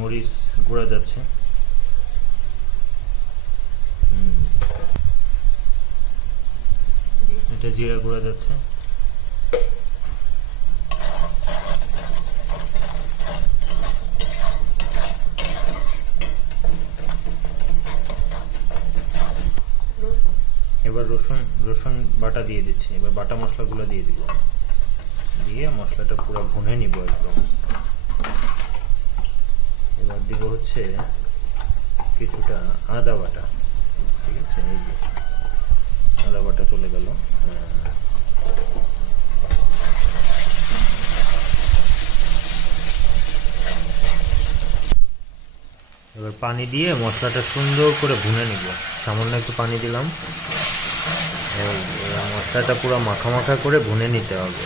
মরিচ গুঁড়া যাচ্ছে। এটা জিরা গুঁড়া যাচ্ছে। এবার রসুন বাটা দিয়ে দিচ্ছি। এবার বাটা মশলাগুলো দিয়ে দিব, দিয়ে মশলাটা পুরো ভুনে নিব একদম। এবার দিব হচ্ছে কিছুটা আদা বাটা। ঠিক আছে, এই যে আদা বাটা চলে গেল। এবার পানি দিয়ে মশলাটা সুন্দর করে ভুনে নিব। সামান্য একটু পানি দিলাম। মশলাটা পুরো মাখা মাখা করে ভুনে নিতে হবে।